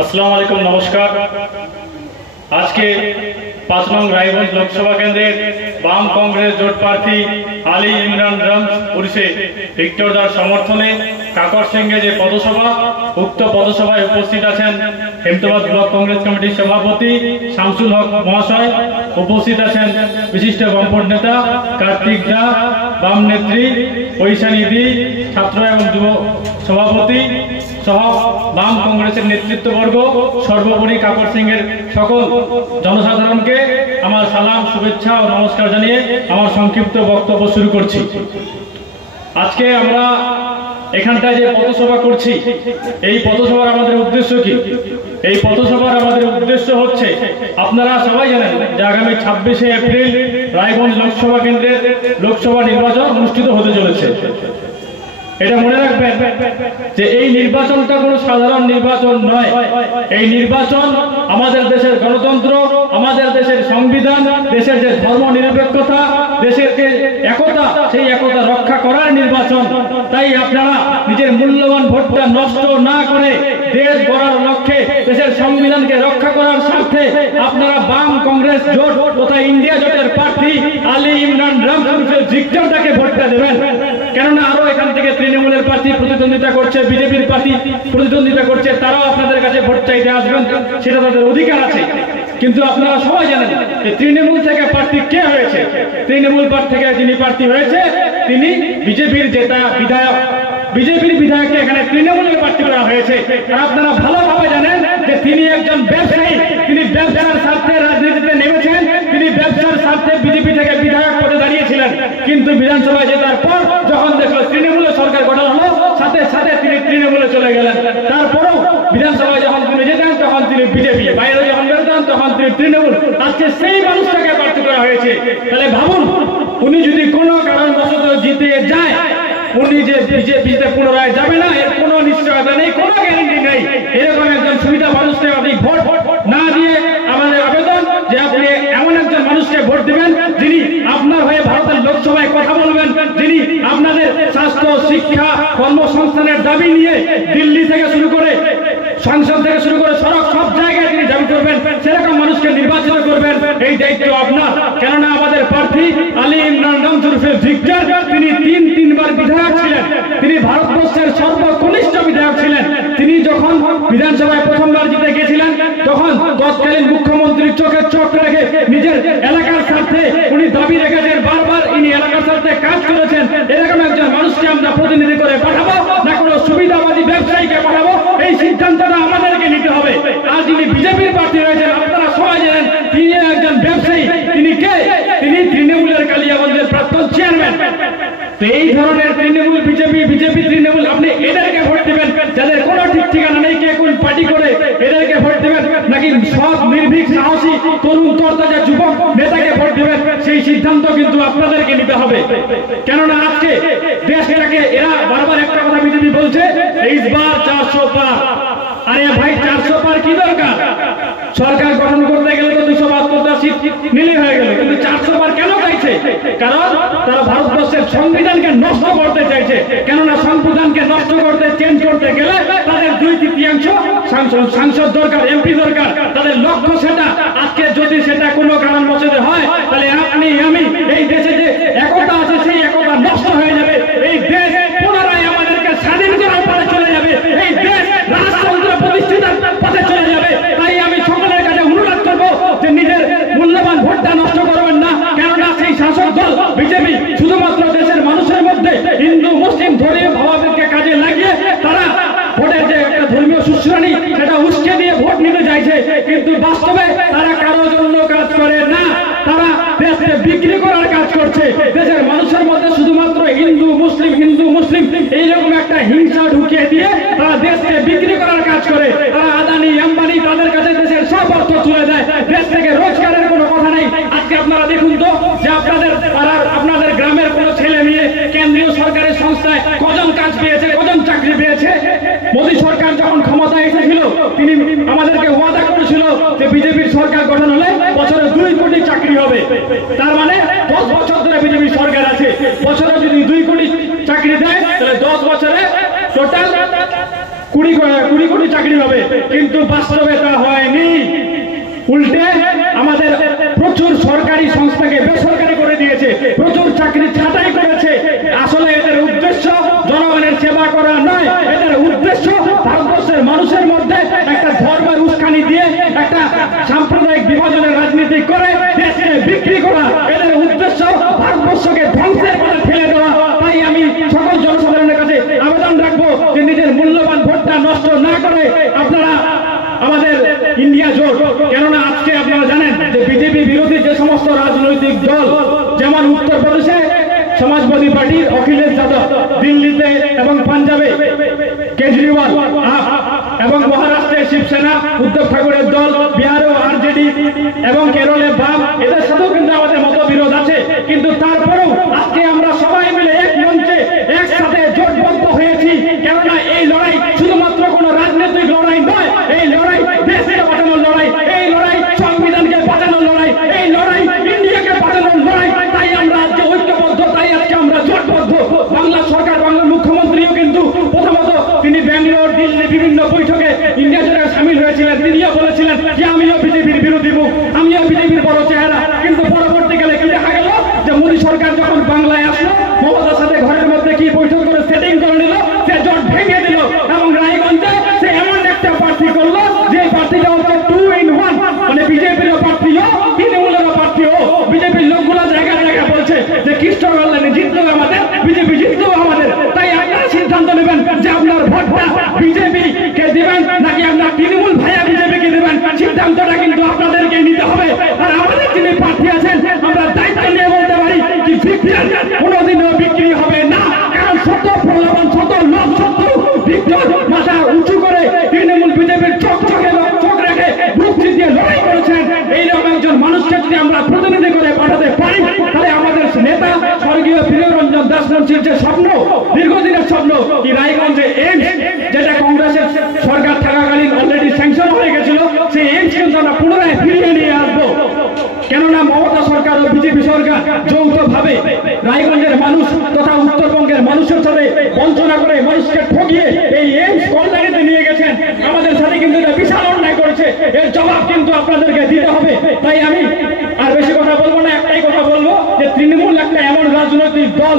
আসসালামু আলাইকুম, নমস্কার। আজকে 5 নং রায়গঞ্জ লোকসভা কেন্দ্রের বাম কংগ্রেস জোট প্রার্থী আলী ইমরান রামজ উর্ফে ভিক্টর দার সমর্থনে কাকর সিংহে যে পদসভা, উক্ত পদসভায় উপস্থিত আছেন হেমতাবাদ ব্লক কংগ্রেস কমিটির সভাপতি শামসুল হক মহাশয়, উপস্থিত আছেন বিশিষ্ট বামপন্থী নেতা কার্তিক দা, বাম নেত্রী ঐশানী দি, ছাত্র এবং যুব সভাপতি সহ বাম কংগ্রেসের নেতৃত্ববর্গ, সর্বোপরি কাকর সিংহের সকল জনসাধারণকে আমার সালাম, শুভেচ্ছা ও নমস্কার জানিয়ে আমার সংক্ষিপ্ত বক্তব্য শুরু করছি। আজকে আমরা এখানটায় যে পথসভা করছি, এই পথসভার আমাদের উদ্দেশ্য কি? এই পথসভার আমাদের উদ্দেশ্য হচ্ছে, আপনারা সবাই জানেন যে আগামী 26শে এপ্রিল রায়গঞ্জ লোকসভা কেন্দ্রের লোকসভা নির্বাচন অনুষ্ঠিত হতে চলেছে। এটা মনে রাখবেন যে এই নির্বাচনটা কোনো সাধারণ নির্বাচন নয়। এই নির্বাচন আমাদের দেশের গণতন্ত্র, আমাদের দেশের সংবিধান, দেশের যে ধর্ম নিরপেক্ষতা, দেশের যে একতা, সেই একতা রক্ষা করার নির্বাচন। তাই আপনারা নিজের মূল্যবান ভোটটা নষ্ট না করে দেশ গড়ার লক্ষ্যে, দেশের সংবিধানকে রক্ষা করার স্বার্থে আপনারা বাম কংগ্রেস জোট তথা ইন্ডিয়া জোটের প্রার্থী আলী ইমরান রামজ ভিক্টরটাকে ভোটটা দেবেন। কেননা আরো এখান থেকে তৃণমূলের প্রার্থী প্রতিদ্বন্দ্বিতা করছে, বিজেপির প্রার্থী প্রতিদ্বন্দ্বিতা করছে, তারাও আপনাদের কাছে ভোট চাইতে আসবেন, সেটা তাদের অধিকার আছে। কিন্তু আপনারা সবাই জানেন যে তৃণমূল থেকে প্রার্থী কে হয়েছে। তৃণমূল প্রার্থী থেকে যিনি প্রার্থী হয়েছে তিনি বিজেপির জেতা বিধায়ক। বিজেপির বিধায়ককে এখানে তৃণমূলের প্রার্থী করা হয়েছে। আর আপনারা ভালোভাবে জানেন যে তিনি একজন ব্যবসায়ী, তিনি ব্যবসার স্বার্থে রাজনীতিতে নেমেছেন, তিনি ব্যবসার স্বার্থে বিজেপি থেকে বিধায়ক পদে দাঁড়িয়েছিলেন। কিন্তু বিধানসভায় জেতার পর যখন দেখলো তৃণমূলের সরকার গঠন হলো, সাথে সাথে তিনি তৃণমূলে চলে গেলেন। তারপরেও বিধানসভায় যখন তিনি যেতেন তখন তিনি বিজেপি, বাইরে যখন বেরোতেন তখন তিনি তৃণমূল। আজকে সেই মানুষটাকে প্রার্থী করা হয়েছে। তাহলে ভাবুন, উনি যদি কোনো কারণবশত জিতে যায়, উনি যে বিজেপিতে পুনরায় যাবে না, এর কোনো নিশ্চয়তা নেই, কোনো গ্যারান্টি নেই। এরকম একজন সুবিধা মানুষকে আপনি ভোট না দিয়ে আমাদের আবেদন যে আপনি এমন একজন মানুষকে ভোট দিবেন যিনি আপনার হয়ে ভারতের লোকসভায় কথা বলবেন, যিনি আপনাদের স্বাস্থ্য, শিক্ষা, কর্মসংস্থানের দাবি নিয়ে দিল্লি থেকে শুরু করে, সংসদ থেকে শুরু করে সড়ক সব জায়গায় তিনি দাবি করবেন, সেরকম মানুষকে নির্বাচিত করবেন। এই দায়িত্ব আপনার। কেননা আমাদের প্রার্থী আলী ইমরান রামজ উর্ফে ভিক্টর, তিনি তিনবার বিধায়ক ছিলেন, তিনি ভারতবর্ষের সর্বকনিষ্ঠ বিধায়ক ছিলেন। তিনি যখন বিধানসভায় প্রথমবার জিতে গিয়েছিলেন, তখন তৎকালীন মুখ্যমন্ত্রীর চোখে চোখ রেখে নিজের এলাকার স্বার্থে উনি দাবি রেখেছেন, বারবার ইনি এলাকার স্বার্থে কাজ করেছেন। এরকম একজন মানুষকে আমরা প্রতিনিধি করে পাঠাবো না কোনো সুবিধাবাদী ব্যবসায়ীকে পাঠাবো, এই সিদ্ধান্তটা আমাদেরকে নিতে হবে। আর যিনি বিজেপির প্রার্থী রয়েছেন, আপনারা সবাই জানেন তিনি একজন ব্যবসায়ী। তিনি কে? তিনি তৃণমূলের কালিয়াগঞ্জের প্রাক্তন চেয়ারম্যান। তো এই ধরনের তৃণমূল বিজেপি, বিজেপি তৃণমূল, আপনি এদেরকে ভোট দেবেন যাদের কোনো ঠিক ঠিকানা নেই, কে কোন পার্টি করে, এদেরকে ভোট দেবেন নাকি সৎ, নির্ভীক, সাহসী, তরুণ তরতাজা যুবক নেতাকে ভোট দেবেন? সেই সিদ্ধান্ত কিন্তু আপনাদেরকে নিতে হবে। কেননা আজকে দেশটাকে এরা বারবার একটা কথা বিজেপি বলছে, এইবার 400 পার। আরে ভাই, 400 পার কি দরকার? সরকার গঠন করতে গেলে তো 272টা সিট নিলে হয়ে গেল। কিন্তু 400 পার কেন চাইছে? কারণ তারা ভারতবর্ষের সংবিধানকে নষ্ট করতে চাইছে। কেননা সংবিধানকে নষ্ট করতে, চেঞ্জ করতে গেলে তাদের 2/3 সাংসদ দরকার, এমপি দরকার। তাদের লক্ষ্য সেটা। আজকে যদি সেটা কোনো কারণবশত হয়, তাহলে আপনি আমি, এই দেশে যে একতা আছে সেই একতা নষ্ট হয়ে যাবে। এই দেশ পুনরায় আমাদেরকে স্বাধীন করার পরে চলে যাবে। এই দেশ রাজতন্ত্র প্রতিষ্ঠিতার পথে চলে যাবে। তাই আমি সকলের কাছে অনুরোধ করবো যে নিজের মূল্যবান ভোটটা নষ্ট করবেন না। কেননা সেই শাসক দল বিজেপি শুধুমাত্র দেশের মানুষের মধ্যে হিন্দু মুসলিম ধর্মীয় ভাবাবেগকে কাজে লাগিয়ে তারা ভোটের যে একটা ধর্মীয় সুশ্রানি, সেটা উস্কে দিয়ে ভোট নিতে চাইছে। কিন্তু বাস্তবে তারা কারো জন্য কাজ করে না, তারা দেশকে বিক্রি করার কাজ করছে। দেশের মানুষের মধ্যে শুধুমাত্র হিন্দু মুসলিম এইরকম একটা হিংসা ঢুকিয়ে দিয়ে তারা দেশকে বিক্রি করার কাজ করে। তারা আদানি আম্বানি, তাদের কাছে দেশের সব অর্থ তুলে দেয়। দেশ থেকে রোজগারের কোনো কথা নেই। আজকে আপনারা দেখুন তো যে আপনাদের পাড়ার, আপনাদের গ্রামের কোনো ছেলে মেয়ে কেন্দ্রীয় সরকারের সংস্থায় কজন কাজ পেয়েছে, কজন চাকরি পেয়েছে? মোদী সরকার যখন ক্ষমতায় এসেছিল, তিনি আমাদেরকে ওয়াদা করেছিল যে বিজেপির সরকার গঠন হলে বছরে 2 কোটি চাকরি হবে। তার মানে 10 বছর ধরে বিজেপি সরকার আছে। বছরে যদি 2 কোটি চাকরি দেয়, তাহলে 10 বছরে টোটাল 20 কোটি চাকরি হবে, কিন্তু বাস্তবে তা হয়নি। উল্টে আমাদের প্রচুর সরকারি সংস্থাকে বেসরকারি করে দিয়েছে, প্রচুর চাকরি ছাঁটাই করেছে। আসলে এদের উদ্দেশ্য জনগণের সেবা করা নয়, এদের উদ্দেশ্য ভারতবর্ষের মানুষের মধ্যে একটা ধর্মের উস্কানি দিয়ে একটা সাম্প্রদায়িক বিভাজনের রাজনীতি করে দেশকে বিক্রি করা। এদের উদ্দেশ্য ভারতবর্ষকে ধ্বংসের পথে ঠেলে দেওয়া। তাই আমি সকল জনসাধারণের কাছে আবেদন রাখবো যে নিজের মূল্যবান ভোটটা নষ্ট না করে আপনারা আমাদের ইন্ডিয়া জোট, কেননা আজকে আপনারা জানেন যে বিজেপি বিরোধী যে সমস্ত রাজনৈতিক দল, যেমন উত্তরপ্রদেশে সমাজবাদী পার্টির অখিলেশ যাদব, দিল্লিতে এবং পাঞ্জাবে কেজরিওয়াল এবং মহারাষ্ট্রে শিবসেনা উদ্ধব ঠাকুরের দল, বিহারেও আরজেডি এবং কেরলে বাম, এদের সাথেও কিন্তু আমাদের মতবিরোধ আছে। কিন্তু তারপরেও আজকে আমরা সবাই মিলে এক মঞ্চে একসাথে জোটবদ্ধ হয়েছি, কেননা এই লড়াই শুধুমাত্র কোনো রাজনৈতিক লড়াই নয়, এই লড়াই দেশকে বাঁচানোর লড়াই, এই লড়াই সংবিধানকে বাঁচানোর লড়াই, এই লড়াই ইন্ডিয়াকে বাঁচানোর লড়াই। তাই আমরা আজকে ঐক্যবদ্ধ, তাই আজকে আমরা জোটবদ্ধ। বাংলা সরকার, বাংলার মুখ্যমন্ত্রীও কিন্তু প্রথমত তিনি ব্যাঙ্গালোর, দিল্লি বিভিন্ন বৈঠকে ইন্ডিয়া জোটে সামিল হয়েছিলেন। তিনিও বলেছিলেন যে আমিও বিজেপির বিরোধী মুখ, আমিও বিজেপির বড় চেহারা। কিন্তু পরবর্তীকালে কি দেখা গেল যে মোদী সরকার যখন বাংলায় আসলো, মমতার সাথে ঘরের মধ্যে কি বৈঠক করে সেটিং করে নিল, সে জোট ভেঙে দিল এবং রায়গঞ্জে সে এমন একটা প্রার্থী করলো যে প্রার্থীটা হচ্ছে 2 in 1, মানে বিজেপির প্রার্থীও তৃণমূলের প্রার্থীও। বিজেপির লোকগুলো জায়গায় জায়গায় বলছে যে কৃষ্ণ কল্যাণে জিতলেও আমাদের, বিজেপি জিতলেও আমাদের। তাই আপনারা সিদ্ধান্ত নেবেন যে আপনার ভোটটা বিজেপি কে দিবেন নাকি আপনার তৃণমূল ভাইয়া বিজেপি কে দিবেন। সিদ্ধান্তটা কিন্তু আপনাদেরকে নিতে হবে। আর আমাদের যিনি প্রার্থী আছেন, আমরা দায়িত্ব নিয়ে বলতে পারি যে ভিক্টর কোনোদিনও বিক্রি হবে না, কারণ শত প্রলোভন, শত লোক, শত ভিক্টর মাথা উঁচু করে তৃণমূল বিজেপির চোখ রেখে বুক চিতিয়ে লড়াই করেছেন। এইরকম একজন মানুষকে যদি আমরা প্রতিনিধি করে পাঠাতে পারি, তাহলে আমাদের নেতা স্বর্গীয় প্রিয়রঞ্জন দাস মুন্সির যে স্বপ্ন, দীর্ঘদিনের স্বপ্ন, কি রায়গঞ্জে এইমস, যেটা কংগ্রেসের সরকার থাকাকালীন অলরেডি স্যাংশন হয়ে গেছিল, সেই এইমস কিন্তু আমরা পুনরায় ফিরিয়ে নিয়ে আসবো। কেননা মমতা সরকার ও বিজেপি সরকার যৌথভাবে রায়গঞ্জের মানুষ তথা উত্তরবঙ্গের মানুষের সাথে বঞ্চনা করে, মানুষকে ঠকিয়ে এই এইমস কল্যাণীতে নিয়ে গেছেন। আমাদের সাথে কিন্তু এটা বিশাল অন্যায় করেছে, এর জবাব কিন্তু আপনাদেরকে দিতে হবে। তাই আমি আর বেশি কথা বলবো না, একটাই কথা বলবো যে তৃণমূল একটা এমন রাজনৈতিক দল,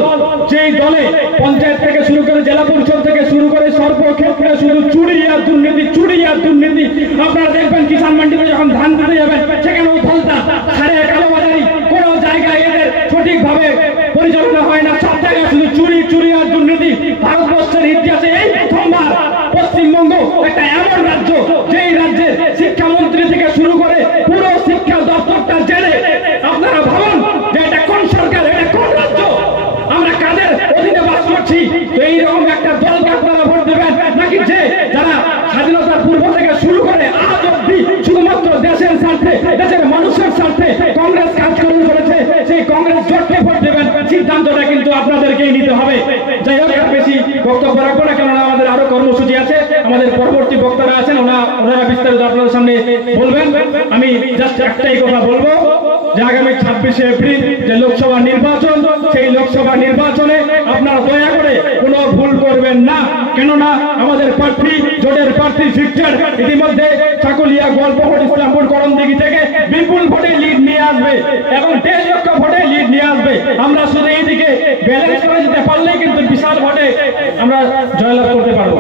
যেই দলে পঞ্চায়েত থেকে শুরু করে জেলা পরিষদ থেকে শুরু করে সর্বক্ষেত্রে শুধু চুরি আর দুর্নীতি, চুরি আর দুর্নীতি। আপনারা দেখবেন কিষাণ মান্ডিতে যখন ধান দিতে যাবেন, সেখানেও ফলতা, সারে কালোবাজারি, কোনো জায়গায় এদের সঠিকভাবে পরিচালনা হয় না, সব জায়গায় শুধু চুরি, চুরি আর দুর্নীতি। ভারতবর্ষের ইতিহাসে এই প্রথমবার পশ্চিমবঙ্গ একটা এমন রাজ্য, যেই রাজ্যের শিক্ষামন্ত্রী থেকে শুরু করে পুরো শিক্ষা দপ্তরটা জেলে। আপনারা ভাবুন যে এটা কোন সরকার, এটা কোন রাজ্য, আমরা কাদের অধীনে বাস করছি। তো এইরকম একটা দলকে আপনারা ভোট দেবেন নাকি যে যারা স্বাধীনতার পূর্ব থেকে শুরু করে আজ অব্দি শুধুমাত্র দেশের স্বার্থে, দেশের মানুষের স্বার্থে কংগ্রেস কাজ করে চলেছে, সেই কংগ্রেস জোটকে ভোট দেবেন। সিদ্ধান্তটা কিন্তু আপনাদেরকেই নিতে হবে। যাই হোক, বেশি বক্তব্য রাখবো না, কেননা আমাদের আরো কর্মসূচি আছে, আমাদের পরবর্তী বক্তারা আছেন, ওনারা বিস্তারিত আপনাদের সামনে বলবেন। আমি জাস্ট একটাই কথা বলবো যে আগামী 26শে এপ্রিল যে লোকসভা নির্বাচন, সেই লোকসভা নির্বাচনে আপনারা দয়া করে কোনো ভুল করবেন না, কেননা আমাদের প্রার্থী, জোটের প্রার্থী ভিক্টর ইতিমধ্যে চাকুলিয়া, গল্পঘট, ইসলামপুর, করণদিঘি থেকে বিপুল ভোটে লিড নিয়ে আসবে এবং 1.5 লক্ষ ভোটে লিড নিয়ে আসবে। আমরা শুধু এইদিকে ব্যালেন্স করে যেতে পারলেই কিন্তু বিশাল ভোটে আমরা জয়লাভ করতে পারবো।